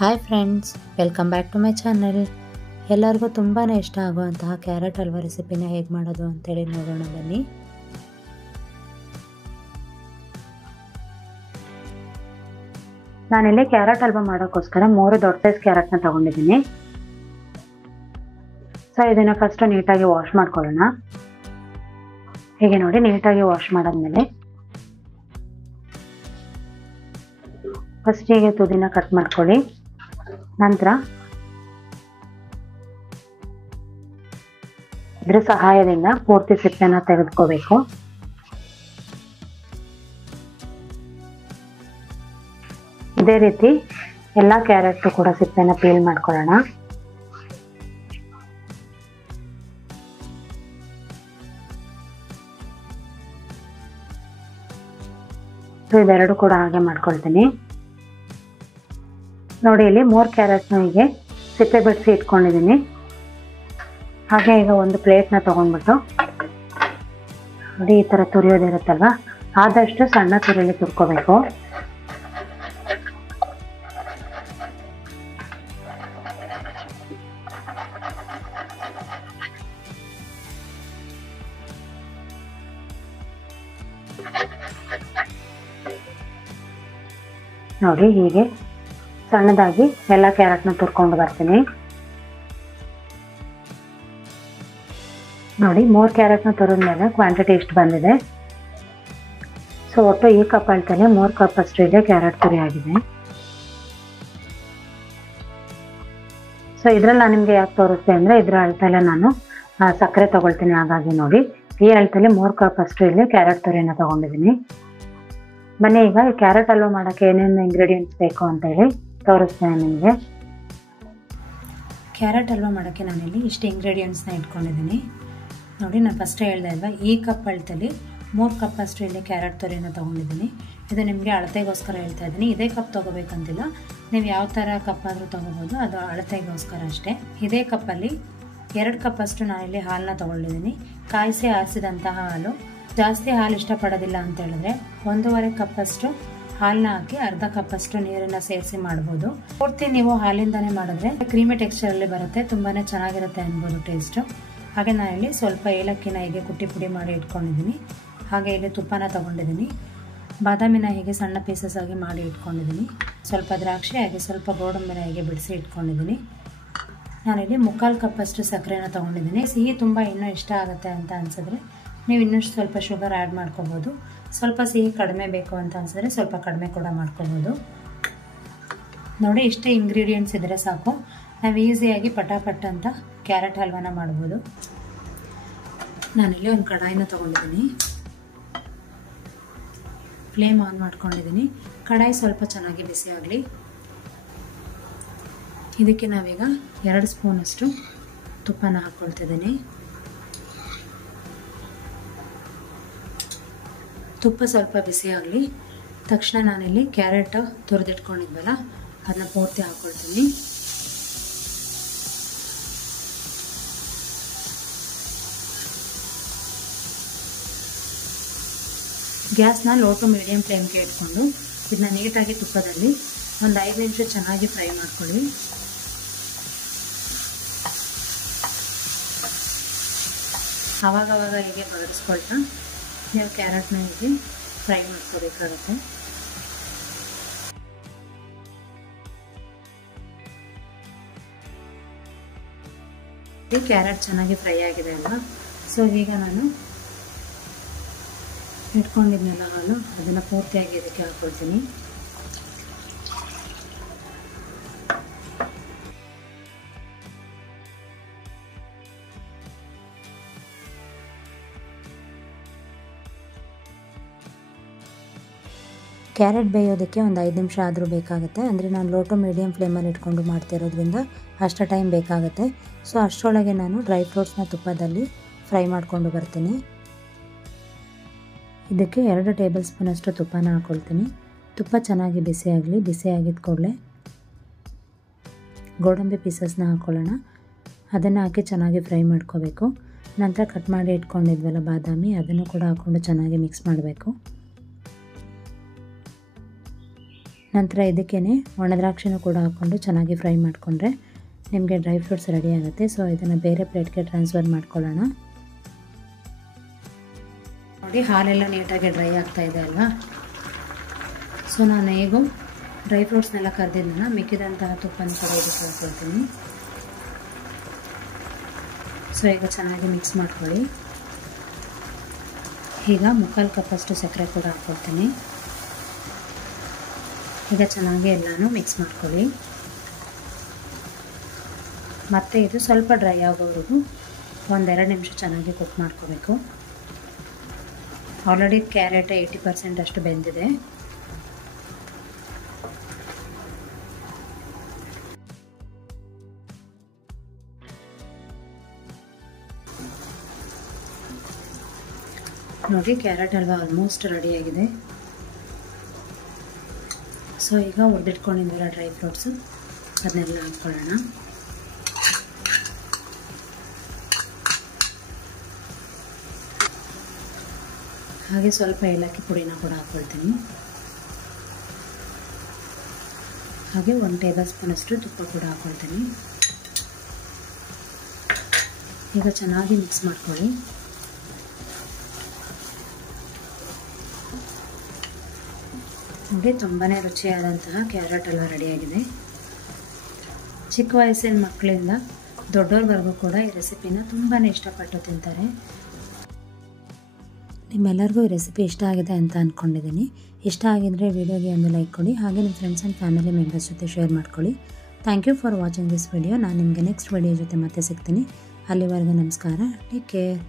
Hi friends, welcome back to my channel. ಎಲ್ಲರಿಗೂ ತುಂಬಾ ಇಷ್ಟ ಆಗುವಂತಹ ಕ್ಯಾರೆಟ್ ಹಲ್ವಾ ರೆಸಿಪಿನ ಹೇಗೆ ಮಾಡೋದು ಅಂತೇಳಿ ನೋಡೋಣ ಬನ್ನಿ. ನಾನಿಲ್ಲಿ ಕ್ಯಾರೆಟ್ ಹಲ್ವಾ ಮಾಡೋಕ್ಕೋಸ್ಕರ 3 ದೊಡ್ಡ ಸೈಜ್ ಕ್ಯಾರೆಟ್ನ ತಗೊಂಡಿದ್ದೀನಿ. ಸೊ ಇದನ್ನು ಫಸ್ಟ್ ನೀಟಾಗಿ ವಾಶ್ ಮಾಡ್ಕೊಳ್ಳೋಣ. ಹೀಗೆ ನೋಡಿ, ನೀಟಾಗಿ ವಾಶ್ ಮಾಡಾದ್ಮೇಲೆ ಫಸ್ಟ್ ಹೀಗೆ ತುದಿನ ಕಟ್ ಮಾಡ್ಕೊಳ್ಳಿ. ನಂತರ ಇದರ ಸಹಾಯದಿಂದ ಪೂರ್ತಿ ಸಿಪ್ಪೆನ ತೆಗೆದುಕೋಬೇಕು. ಇದೇ ರೀತಿ ಎಲ್ಲ ಕ್ಯಾರೆಟ್ ಕೂಡ ಸಿಪ್ಪೆನ ಪೀಲ್ ಮಾಡ್ಕೊಳ್ಳೋಣ. ಇದೆರಡು ಕೂಡ ಹಾಗೆ ಮಾಡ್ಕೊಳ್ತೀನಿ. ನೋಡಿ, ಇಲ್ಲಿ 3 ಕ್ಯಾರೆಟ್ನ ಹೀಗೆ ಸಿಪ್ಪೆ ಬಿಡಿಸಿ ಇಟ್ಕೊಂಡಿದ್ದೀನಿ. ಹಾಗೆ ಈಗ ಒಂದು ಪ್ಲೇಟ್ನ ತಗೊಂಡ್ಬಿಟ್ಟು ನೋಡಿ, ಈ ಥರ ತುರಿಯೋದಿರುತ್ತಲ್ವ, ಆದಷ್ಟು ಸಣ್ಣ ತುರಿಯಲ್ಲಿ ತುರ್ಕೋಬೇಕು. ನೋಡಿ, ಹೀಗೆ ಸಣ್ಣದಾಗಿ ಎಲ್ಲ ಕ್ಯಾರೆಟ್ನ ತುರ್ಕೊಂಡು ಬರ್ತೀನಿ. ನೋಡಿ, 3 ಕ್ಯಾರೆಟ್ನ ತುರಿದ್ಮೇಲೆ ಕ್ವಾಂಟಿಟಿ ಇಷ್ಟು ಬಂದಿದೆ. ಸೊ ಒಟ್ಟು ಈ ಕಪ್ ಅಳ್ತಾನೆ 3 ಕಪ್ ಅಷ್ಟು ಇದೆ ಕ್ಯಾರೆಟ್ ತುರಿ ಆಗಿದೆ. ಸೊ ಇದ್ರಲ್ಲಿ ನಾನು ನಿಮಗೆ ಯಾಕೆ ತೋರಿಸ್ತೆ ಅಂದರೆ, ಇದ್ರ ಅಳ್ತಲ್ಲೇ ನಾನು ಸಕ್ಕರೆ ತಗೊಳ್ತೀನಿ. ಹಾಗಾಗಿ ನೋಡಿ, ಈ ಅಳ್ತಲ್ಲಿ 3 ಕಪ್ ಅಷ್ಟು ಇಲ್ಲಿ ಕ್ಯಾರೆಟ್ ತುರಿನ ತಗೊಂಡಿದ್ದೀನಿ. ಬನ್ನಿ, ಈಗ ಕ್ಯಾರೆಟ್ ಹಲ್ವಾ ಮಾಡೋಕ್ಕೆ ಏನೇನು ಇಂಗ್ರೀಡಿಯೆಂಟ್ಸ್ ಬೇಕು ಅಂತ ಹೇಳಿ ತೋರಿಸ್ತೇನೆ ನಿಮಗೆ. ಕ್ಯಾರೆಟ್ ಹಲ್ವಾ ಮಾಡೋಕ್ಕೆ ನಾನಿಲ್ಲಿ ಇಷ್ಟು ಇಂಗ್ರೀಡಿಯೆಂಟ್ಸ್ನ ಇಟ್ಕೊಂಡಿದ್ದೀನಿ. ನೋಡಿ, ನಾನು ಫಸ್ಟೇ ಹೇಳ್ದೆ ಅಲ್ವಾ, ಈ ಕಪ್ ಅಳತೆಯಲ್ಲಿ 3 ಕಪ್ ಅಷ್ಟು ಇಲ್ಲಿ ಕ್ಯಾರೆಟ್ ತುರಿನ ತೊಗೊಂಡಿದ್ದೀನಿ. ಇದು ನಿಮಗೆ ಅಳತೆಗೋಸ್ಕರ ಹೇಳ್ತಾ ಇದ್ದೀನಿ. ಇದೇ ಕಪ್ ತೊಗೋಬೇಕಂತಿಲ್ಲ, ನೀವು ಯಾವ ಥರ ಕಪ್ ಆದರೂ ತೊಗೋಬೋದು, ಅದು ಅಳತೆಗೋಸ್ಕರ ಅಷ್ಟೇ. ಇದೇ ಕಪ್ಪಲ್ಲಿ 2 ಕಪ್ ಅಷ್ಟು ನಾನಿಲ್ಲಿ ಹಾಲನ್ನ ತೊಗೊಂಡಿದ್ದೀನಿ. ಕಾಯಿಸಿ ಆರಿಸಿದಂತಹ ಹಾಲು. ಜಾಸ್ತಿ ಹಾಲು ಇಷ್ಟಪಡೋದಿಲ್ಲ ಅಂತ ಹೇಳಿದ್ರೆ 1.5 ಕಪ್ ಅಷ್ಟು ಹಾಲನ್ನ ಹಾಕಿ ಅರ್ಧ ಕಪ್ ಅಷ್ಟು ನೀರನ್ನ ಸೇರಿಸಿ ಮಾಡ್ಬೋದು. ಪೂರ್ತಿ ನೀವು ಹಾಲಿಂದಾನೇ ಮಾಡಿದ್ರೆ ಕ್ರೀಮಿ ಟೆಕ್ಸ್ಚರಲ್ಲಿ ಬರುತ್ತೆ, ತುಂಬಾ ಚೆನ್ನಾಗಿರುತ್ತೆ ಅನ್ಬೋದು ಟೇಸ್ಟು. ಹಾಗೆ ನಾನು ಇಲ್ಲಿ ಸ್ವಲ್ಪ ಏಲಕ್ಕಿನ ಹೀಗೆ ಕುಟ್ಟಿ ಪುಡಿ ಮಾಡಿ ಇಟ್ಕೊಂಡಿದ್ದೀನಿ. ಹಾಗೆ ಇಲ್ಲಿ ತುಪ್ಪನ ತೊಗೊಂಡಿದ್ದೀನಿ. ಬಾದಾಮಿನ ಹೀಗೆ ಸಣ್ಣ ಪೀಸಸ್ ಆಗಿ ಮಾಡಿ ಇಟ್ಕೊಂಡಿದ್ದೀನಿ. ಸ್ವಲ್ಪ ದ್ರಾಕ್ಷಿ ಹಾಗೆ ಸ್ವಲ್ಪ ಗೋಡಂಬಿನ ಹೀಗೆ ಬಿಡಿಸಿ ಇಟ್ಕೊಂಡಿದ್ದೀನಿ. ನಾನಿಲ್ಲಿ 3/4 ಕಪ್ ಅಷ್ಟು ಸಕ್ಕರೆನ ತೊಗೊಂಡಿದ್ದೀನಿ. ಸಿಹಿ ತುಂಬ ಇನ್ನೂ ಇಷ್ಟ ಆಗುತ್ತೆ ಅಂತ ಅನ್ಸಿದ್ರೆ ನೀವು ಇನ್ನಷ್ಟು ಸ್ವಲ್ಪ ಶುಗರ್ ಆ್ಯಡ್ ಮಾಡ್ಕೋಬೋದು. ಸ್ವಲ್ಪ ಸಿಹಿ ಕಡಿಮೆ ಬೇಕು ಅಂತ ಅನ್ಸಿದ್ರೆ ಸ್ವಲ್ಪ ಕಡಿಮೆ ಕೂಡ ಮಾಡ್ಕೋಬೋದು. ನೋಡಿ, ಇಷ್ಟೇ ಇಂಗ್ರೀಡಿಯೆಂಟ್ಸ್ ಇದ್ದರೆ ಸಾಕು, ನಾವು ಈಸಿಯಾಗಿ ಪಟಾಪಟ್ ಅಂತ ಕ್ಯಾರೆಟ್ ಹಲ್ವಾನ ಮಾಡ್ಬೋದು. ನಾನಿಲ್ಲಿ ಒಂದು ಕಡಾಯಿನ ತೊಗೊಂಡಿದ್ದೀನಿ. ಫ್ಲೇಮ್ ಆನ್ ಮಾಡ್ಕೊಂಡಿದ್ದೀನಿ. ಕಡಾಯಿ ಸ್ವಲ್ಪ ಚೆನ್ನಾಗಿ ಬಿಸಿ ಆಗಲಿ. ಇದಕ್ಕೆ ನಾವೀಗ 2 ಸ್ಪೂನಷ್ಟು ತುಪ್ಪನ ಹಾಕ್ಕೊಳ್ತಿದ್ದೀನಿ. ತುಪ್ಪ ಸ್ವಲ್ಪ ಬಿಸಿ ಆಗಲಿ ತಕ್ಷಣ ನಾನಿಲ್ಲಿ ಕ್ಯಾರೆಟ್ ತುರಿದಿಟ್ಕೊಂಡಿದ್ವಲ್ಲ ಅದನ್ನ ಪೂರ್ತಿ ಹಾಕ್ಕೊಳ್ತೀನಿ. ಗ್ಯಾಸ್ನ ಲೋ ಟು ಮೀಡಿಯಂ ಫ್ಲೇಮ್ಗೆ ಇಟ್ಕೊಂಡು ಇದನ್ನ ನೀಟಾಗಿ ತುಪ್ಪದಲ್ಲಿ ಒಂದು 5 ನಿಮಿಷ ಚೆನ್ನಾಗಿ ಫ್ರೈ ಮಾಡ್ಕೊಳ್ಳಿ. ಆವಾಗವಾಗ ಹೀಗೆ ಬದಲಿಸ್ಕೊಳ್ತಾ ನೀವು ಕ್ಯಾರೆಟ್ನ ಹೀಗೆ ಫ್ರೈ ಮಾಡ್ಕೋಬೇಕಾಗುತ್ತೆ. ಈ ಕ್ಯಾರೆಟ್ ಚೆನ್ನಾಗಿ ಫ್ರೈ ಆಗಿದೆ ಅಲ್ವಾ. ಸೊ ಈಗ ನಾನು ಇಟ್ಕೊಂಡಿದ್ನೆಲ್ಲ ಹಾಲು ಅದನ್ನು ಪೂರ್ತಿಯಾಗಿ ಇದಕ್ಕೆ ಹಾಕ್ಕೊಳ್ತೀನಿ. ಕ್ಯಾರೆಟ್ ಬೇಯೋದಕ್ಕೆ ಒಂದು 5 ನಿಮಿಷ ಆದರೂ ಬೇಕಾಗುತ್ತೆ. ಅಂದರೆ ನಾನು ಲೋ ಟು ಮೀಡಿಯಂ ಫ್ಲೇಮಲ್ಲಿ ಇಟ್ಕೊಂಡು ಮಾಡ್ತಿರೋದ್ರಿಂದ ಅಷ್ಟು ಟೈಮ್ ಬೇಕಾಗುತ್ತೆ. ಸೊ ಅಷ್ಟರೊಳಗೆ ನಾನು ಡ್ರೈ ಫ್ರೂಟ್ಸ್ನ ತುಪ್ಪದಲ್ಲಿ ಫ್ರೈ ಮಾಡಿಕೊಂಡು ಬರ್ತೀನಿ. ಇದಕ್ಕೆ 2 ಟೇಬಲ್ ಸ್ಪೂನಷ್ಟು ತುಪ್ಪನ ಹಾಕ್ಕೊಳ್ತೀನಿ. ತುಪ್ಪ ಚೆನ್ನಾಗಿ ಬಿಸಿ ಆಗಲಿ. ಬಿಸಿ ಆಗಿದ್ದ ಕೂಡಲೇ ಗೋಡಂಬಿ ಪೀಸಸ್ನ ಹಾಕ್ಕೊಳ್ಳೋಣ. ಅದನ್ನು ಹಾಕಿ ಚೆನ್ನಾಗಿ ಫ್ರೈ ಮಾಡ್ಕೋಬೇಕು. ನಂತರ ಕಟ್ ಮಾಡಿ ಇಟ್ಕೊಂಡಿದ್ವಲ್ಲ ಬಾದಾಮಿ, ಅದನ್ನು ಕೂಡ ಹಾಕ್ಕೊಂಡು ಚೆನ್ನಾಗಿ ಮಿಕ್ಸ್ ಮಾಡಬೇಕು. ನಂತರ ಇದಕ್ಕೇ ಒಣ ದ್ರಾಕ್ಷಿನೂ ಕೂಡ ಹಾಕ್ಕೊಂಡು ಚೆನ್ನಾಗಿ ಫ್ರೈ ಮಾಡಿಕೊಂಡ್ರೆ ನಿಮಗೆ ಡ್ರೈ ಫ್ರೂಟ್ಸ್ ರೆಡಿ ಆಗುತ್ತೆ. ಸೊ ಇದನ್ನು ಬೇರೆ ಪ್ಲೇಟ್ಗೆ ಟ್ರಾನ್ಸ್ಫರ್ ಮಾಡ್ಕೊಳ್ಳೋಣ. ನೋಡಿ ಹಾಲೆಲ್ಲ ನೀಟಾಗಿ ಡ್ರೈ ಆಗ್ತಾ ಇದೆ ಅಲ್ವಾ. ಸೊ ನಾನು ಹೇಗೂ ಡ್ರೈ ಫ್ರೂಟ್ಸ್ನೆಲ್ಲ ಕರೆದಿದ್ದನ್ನ ಮಿಕ್ಕಿದಂತಹ ತುಪ್ಪನ ಕೂಡ ಇದಕ್ಕೆ ಹಾಕ್ಕೊಳ್ತೀನಿ. ಸೊ ಈಗ ಚೆನ್ನಾಗಿ ಮಿಕ್ಸ್ ಮಾಡ್ಕೊಳ್ಳಿ. ಈಗ 3/4 ಕಪ್ಪಷ್ಟು ಸಕ್ಕರೆ ಕೂಡ ಹಾಕ್ಕೊಳ್ತೀನಿ. ಈಗ ಚೆನ್ನಾಗಿ ಎಲ್ಲನೂ ಮಿಕ್ಸ್ ಮಾಡ್ಕೊಳ್ಳಿ. ಮತ್ತು ಇದು ಸ್ವಲ್ಪ ಡ್ರೈ ಆಗೋವರೆಗೂ 1-2 ನಿಮಿಷ ಚೆನ್ನಾಗಿ ಕುಕ್ ಮಾಡ್ಕೋಬೇಕು. ಆಲ್ರೆಡಿ ಕ್ಯಾರೆಟ್ 80% ಅಷ್ಟು ಬೆಂದಿದೆ. ನೋಡಿ ಕ್ಯಾರೆಟ್ ಹಲ್ವಾ ಆಲ್ಮೋಸ್ಟ್ ರೆಡಿಯಾಗಿದೆ. ಸೊ ಈಗ ಹುರಿದಿಟ್ಕೊಂಡಿರೋ ಡ್ರೈ ಫ್ರೂಟ್ಸು ಅದನ್ನೆಲ್ಲ ಹಾಕ್ಕೊಳ್ಳೋಣ. ಹಾಗೆ ಸ್ವಲ್ಪ ಏಲಕ್ಕಿ ಪುಡಿನ ಕೂಡ ಹಾಕ್ಕೊಳ್ತೀನಿ. ಹಾಗೆ 1 ಟೇಬಲ್ ಸ್ಪೂನ್ ಅಷ್ಟು ತುಪ್ಪ ಕೂಡ ಹಾಕ್ಕೊಳ್ತೀನಿ. ಈಗ ಚೆನ್ನಾಗಿ ಮಿಕ್ಸ್ ಮಾಡ್ಕೊಳ್ಳಿ. ನೋಡಿ ತುಂಬಾ ರುಚಿಯಾದಂತಹ ಕ್ಯಾರೆಟ್ ಹಲ್ವಾ ರೆಡಿಯಾಗಿದೆ. ಚಿಕ್ಕ ವಯಸ್ಸಿನ ಮಕ್ಕಳಿಂದ ದೊಡ್ಡವ್ರವರೆಗೂ ಕೂಡ ಈ ರೆಸಿಪಿನ ತುಂಬಾ ಇಷ್ಟಪಟ್ಟು ತಿಂತಾರೆ. ನಿಮ್ಮೆಲ್ಲರಿಗೂ ಈ ರೆಸಿಪಿ ಇಷ್ಟ ಆಗಿದೆ ಅಂತ ಅಂದ್ಕೊಂಡಿದ್ದೀನಿ. ಇಷ್ಟ ಆಗಿದ್ದರೆ ವಿಡಿಯೋಗೆ ಒಂದು ಲೈಕ್ ಕೊಡಿ. ಹಾಗೆ ನಿಮ್ಮ ಫ್ರೆಂಡ್ಸ್ ಆ್ಯಂಡ್ ಫ್ಯಾಮಿಲಿ ಮೆಂಬರ್ಸ್ ಜೊತೆ ಶೇರ್ ಮಾಡ್ಕೊಳ್ಳಿ. Thank you for watching this video. ನಾನು ನಿಮಗೆ ನೆಕ್ಸ್ಟ್ ವಿಡಿಯೋ ಜೊತೆ ಮತ್ತೆ ಸಿಗ್ತೀನಿ. ಅಲ್ಲಿವರೆಗೂ ನಮಸ್ಕಾರ. Take care.